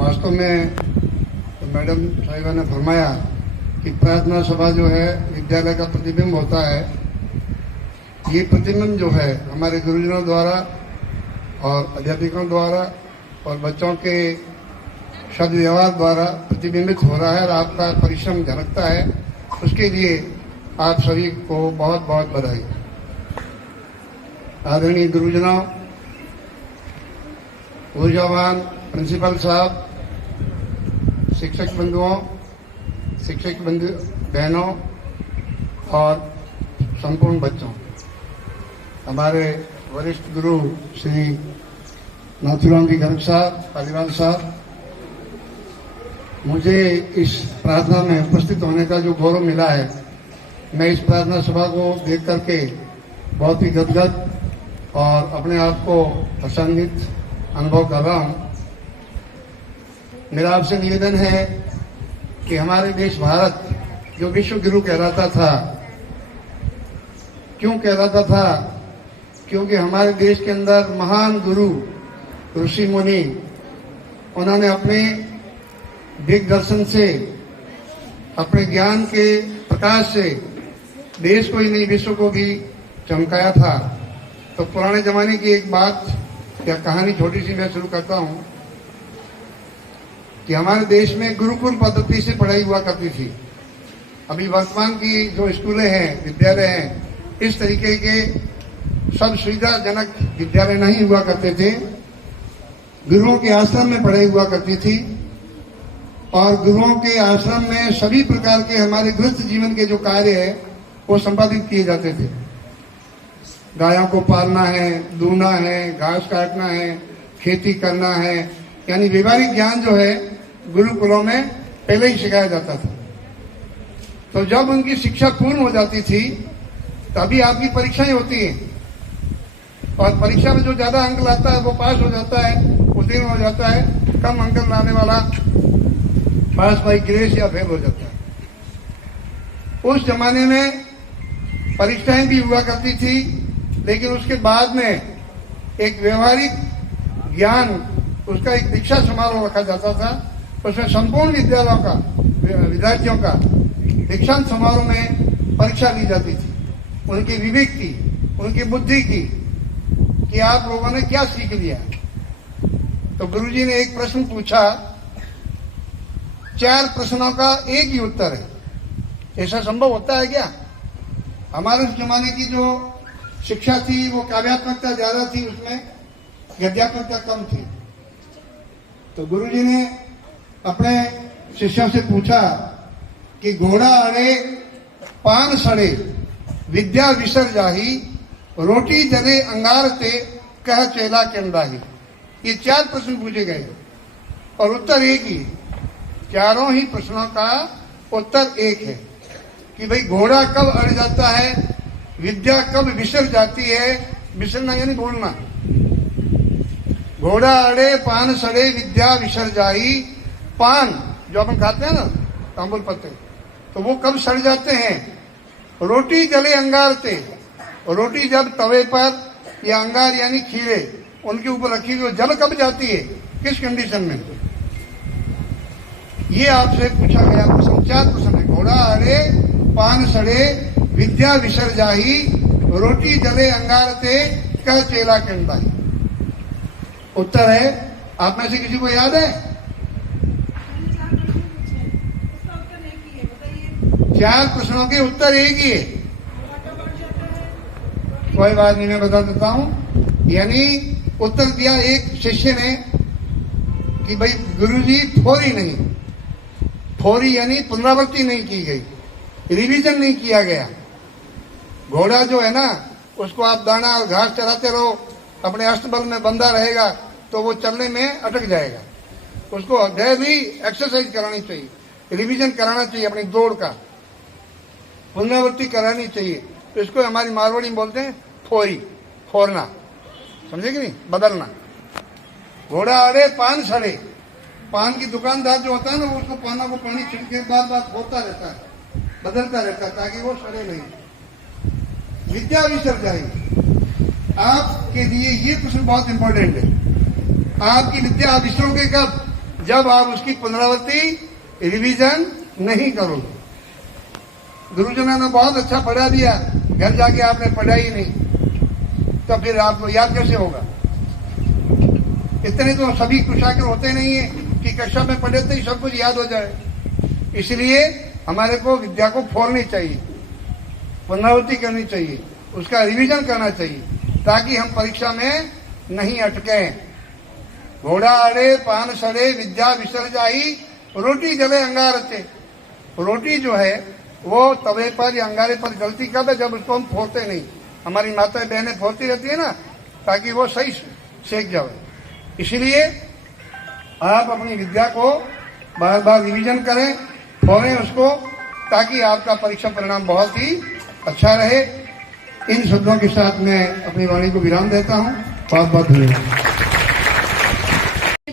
वास्तव में तो मैडम साहिबा ने फरमाया कि प्रार्थना सभा जो है विद्यालय का प्रतिबिंब होता है। ये प्रतिबिंब जो है हमारे गुरुजनों द्वारा और अध्यापकों द्वारा और बच्चों के सदव्यवहार द्वारा प्रतिबिंबित हो रहा है और आपका परिश्रम झलकता है। उसके लिए आप सभी को बहुत बहुत बधाई। आदरणीय गुरुजनों, ऊर्जावान प्रिंसिपल साहब, शिक्षक बंधुओं, शिक्षक बंधु बहनों और संपूर्ण बच्चों, हमारे वरिष्ठ गुरु श्री नाथूराम जी गर्ग साहब, पालीवाल साहब, मुझे इस प्रार्थना में उपस्थित होने का जो गौरव मिला है, मैं इस प्रार्थना सभा को देख करके बहुत ही गदगद और अपने आप को प्रसन्नित अनुभव कर रहा हूं। मेरा आपसे निवेदन है कि हमारे देश भारत जो विश्व गुरु कहलाता था, क्यों कहलाता था? क्योंकि हमारे देश के अंदर महान गुरु ऋषि मुनि, उन्होंने अपने दिग्दर्शन से, अपने ज्ञान के प्रकाश से देश को ही नहीं विश्व को भी चमकाया था। तो पुराने जमाने की एक बात या कहानी छोटी सी मैं शुरू करता हूं कि हमारे देश में गुरुकुल पद्धति से पढ़ाई हुआ करती थी। अभी वर्तमान की जो स्कूलें हैं, विद्यालय हैं, इस तरीके के सब सुविधाजनक विद्यालय नहीं हुआ करते थे। गुरुओं के आश्रम में पढ़ाई हुआ करती थी और गुरुओं के आश्रम में सभी प्रकार के हमारे गृहस्थ जीवन के जो कार्य है वो संपादित किए जाते थे। गायों को पालना है, दूना है, घास काटना है, खेती करना है, यानी व्यवहारिक ज्ञान जो है गुरुकुलों में पहले ही सिखाया जाता था। तो जब उनकी शिक्षा पूर्ण हो जाती थी तभी आपकी परीक्षाएं होती हैं और परीक्षा में जो ज्यादा अंक लाता है वो पास हो जाता है, उत्तीर्ण हो जाता है। कम अंक लाने वाला पास बाई ग्रेस या फेल हो जाता है। उस जमाने में परीक्षाएं भी हुआ करती थी, लेकिन उसके बाद में एक व्यवहारिक ज्ञान, उसका एक दीक्षा समारोह रखा जाता था। उसमें संपूर्ण विद्यालयों का, विद्यार्थियों का दीक्षांत समारोह में परीक्षा ली जाती थी, उनकी विवेक की, उनकी बुद्धि की, कि आप लोगों ने क्या सीख लिया। तो गुरुजी ने एक प्रश्न पूछा, 4 प्रश्नों का एक ही उत्तर है। ऐसा संभव होता है क्या? हमारे उस जमाने की जो शिक्षा थी वो काव्यात्मकता ज्यादा थी, उसमें गद्यात्मकता कम थी। तो गुरुजी ने अपने शिष्यों से पूछा कि घोड़ा अड़े पान सड़े विद्या विसर जाही, रोटी जले अंगार ते कह चेला केंदाही। ये 4 प्रश्न पूछे गए और उत्तर एक ही। चारों ही प्रश्नों का उत्तर एक है कि भाई घोड़ा कब अड़ जाता है, विद्या कब विसर जाती है। विसरना यानी भूलना। घोड़ा अड़े पान सड़े विद्या विसर जाही। पान जो अपन खाते हैं ना, तांबुल पत्ते, तो वो कब सड़ जाते हैं। रोटी जले अंगार ते, रोटी जब तवे पर या अंगार यानी खीरे उनके ऊपर रखी हुई जल कब जाती है, किस कंडीशन में। ये आपसे पूछा गया प्रश्न। 4 प्रश्न है। घोड़ा अड़े पान सड़े विद्या विसर जाही, रोटी जले अंगार ते कह चेला केंदाही। उत्तर है, आप में से किसी को याद है? 4 प्रश्नों के उत्तर एक ही है। कोई बात नहीं, मैं बता देता हूं। यानी उत्तर दिया एक शिष्य ने कि भाई गुरुजी थोड़ी नहीं, थोड़ी यानी पुनरावृत्ति नहीं की गई, रिवीजन नहीं किया गया। घोड़ा जो है ना, उसको आप दाना और घास चराते रहो, अपने अष्टबल में बंधा रहेगा तो वो चलने में अटक जाएगा। उसको डेली एक्सरसाइज करानी चाहिए, रिवीजन कराना चाहिए, अपनी दौड़ का पुनरावृत्ति करानी चाहिए। तो इसको हमारी मारवाड़ी में बोलते हैं फोरी, फोरना, समझे कि नहीं, बदलना। घोड़ा अड़े पान सड़े, पान की दुकानदार जो होता है ना, वो उसको पाना को पानी छिड़के बार बार होता रहता है, बदलता रहता है ताकि वो सड़े नहीं। विद्या विसर जाएगी। आपके लिए ये प्रश्न बहुत इंपॉर्टेंट है। आपकी विद्या आप विसरोगे कब? जब आप उसकी पुनरावृत्ति रिवीजन नहीं करोगे। गुरुजनों ने बहुत अच्छा पढ़ा दिया, घर जाके आपने पढ़ा ही नहीं, तो फिर आपको याद कैसे होगा? इतने तो सभी कुशाग्र होते नहीं है कि कक्षा में पढ़े तो ही सब कुछ याद हो जाए। इसलिए हमारे को विद्या को फोड़नी चाहिए, पुनरावृत्ति करनी चाहिए, उसका रिवीजन करना चाहिए, ताकि हम परीक्षा में नहीं अटके। घोड़ा अड़े पान सड़े विद्या विसर जाई, रोटी जले अंगारते। रोटी जो है वो तवे पर या अंगारे पर जलती कब है? जब उसको हम फोड़ते नहीं। हमारी माताएं बहनें फोड़ती रहती है ना, ताकि वो सही सेक जाए। इसलिए आप अपनी विद्या को बार बार रिवीजन करें, फोड़ें उसको, ताकि आपका परीक्षा परिणाम बहुत ही अच्छा रहे। इन शब्दों के साथ मैं अपनी वाणी को विराम देता हूँ। बहुत बहुत धन्यवाद।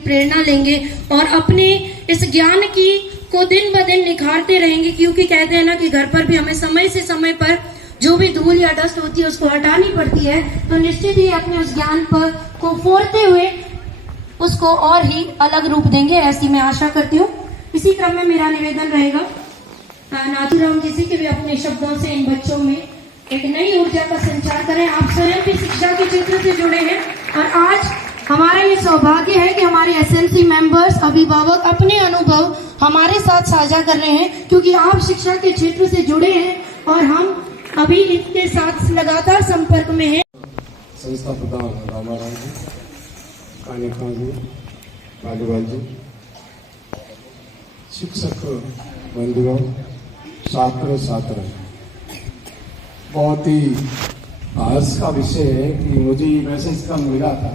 प्रेरणा लेंगे और अपने इस ज्ञान की को दिन ब दिन निखारते रहेंगे, क्योंकि कहते हैं ना कि घर पर भी हमें समय से समय पर जो भी धूल या डस्ट होती है उसको हटानी पड़ती है। तो निश्चित ही अपने उस ज्ञान पर को फोड़ते हुए उसको और ही अलग रूप देंगे, ऐसी मैं आशा करती हूँ। इसी क्रम में मेरा निवेदन रहेगा नाथूराम जी से कि वे अपने शब्दों से इन बच्चों में एक नई ऊर्जा का संचार करें। आप स्वयं भी शिक्षा के क्षेत्र से जुड़े हैं और आज हमारा ये सौभाग्य है कि हमारे एसएमसी मेंबर्स, अभिभावक अपने अनुभव हमारे साथ साझा कर रहे हैं, क्योंकि आप शिक्षा के क्षेत्र से जुड़े हैं और हम अभी इनके साथ लगातार संपर्क में हैं। संस्था प्रधान रामाराम जी, कानिका जी, कालीवाल जी, शिक्षक बंधुओं, छात्र छात्र, बहुत ही हर्ष का विषय है कि मुझे मैसेज कम मिला था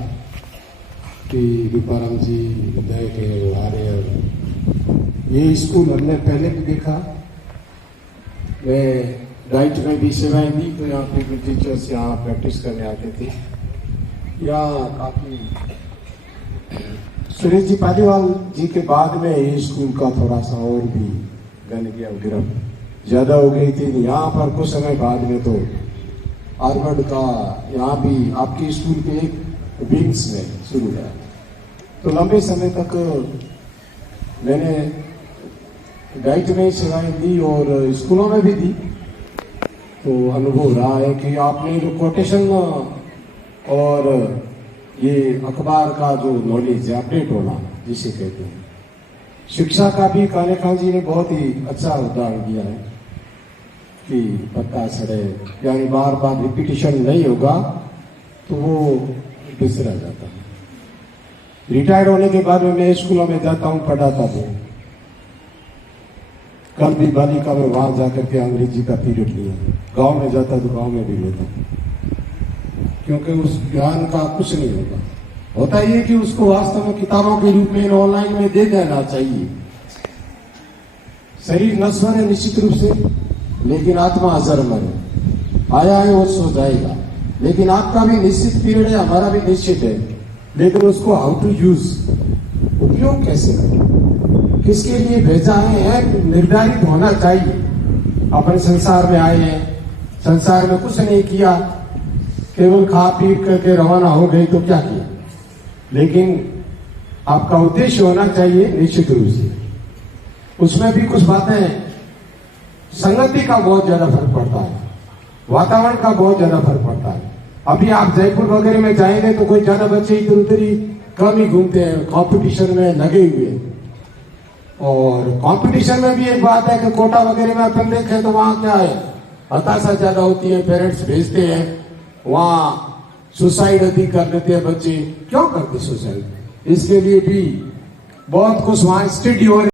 कि रूपाराम जी विधायक है आ रहे हैं। ये स्कूल हमने पहले भी देखा, मैं डाइट में भी सेवाएं दी, तो यहाँ पे भी टीचर्स यहाँ प्रैक्टिस करने आते थे। यहाँ काफी सुरेश जी पालीवाल जी के बाद में ये स्कूल का थोड़ा सा और भी गंदगी और गिरफ्त ज्यादा हो गई थी। यहाँ पर कुछ समय बाद में तो हार्वर्ड का यहाँ भी आपके स्कूल के एक विंग्स में शुरू हुआ। तो लंबे समय तक मैंने डाइट में सेवाएं दी और स्कूलों में भी दी, तो अनुभव रहा है कि आपने जो कोटेशन और ये अखबार का जो नॉलेज है, अपडेट होना जिसे कहते हैं, शिक्षा का भी काले खान जी ने बहुत ही अच्छा उदाहरण दिया है कि पत्ता सड़े, यानी बार बार रिपीटिशन नहीं होगा तो वो बिसरा जाता है। रिटायर्ड होने के बाद में मैं स्कूलों में जाता हूँ, पढ़ाता हूँ। कल भी बालिका में वहां जाकर के अंग्रेजी का पीरियड लिया, गांव में जाता तो गांव में भी लेता, क्योंकि उस ज्ञान का कुछ नहीं होगा। होता ये कि उसको वास्तव में किताबों के रूप में ऑनलाइन में दे देना चाहिए। शरीर नश्वर है निश्चित रूप से, लेकिन आत्मा अजरमर है। आया है वो सो जाएगा, लेकिन आपका भी निश्चित पीरियड है, हमारा भी निश्चित है, लेकिन उसको हाउ टू यूज, उपयोग कैसे करें, किसके लिए भेजा है निर्धारित होना चाहिए। अपने संसार में आए हैं, संसार में कुछ नहीं किया, केवल खा पी करके रवाना हो गए तो क्या किया, लेकिन आपका उद्देश्य होना चाहिए निश्चित रूप से। उसमें भी कुछ बातें, संगति का बहुत ज्यादा फर्क पड़ता है, वातावरण का बहुत ज्यादा फर्क पड़ता है। अभी आप जयपुर वगैरह में जाएंगे तो कोई ज्यादा बच्चे इधर उधर ही कम ही घूमते हैं, कंपटीशन में लगे हुए। और कंपटीशन में भी एक बात है कि कोटा वगैरह में अपन देखें तो वहां क्या है, हताशा ज्यादा होती है, पेरेंट्स भेजते हैं, वहां सुसाइड अधिक कर देते हैं बच्चे। क्यों करते सुसाइड? इसके लिए भी बहुत कुछ वहां स्टडी हो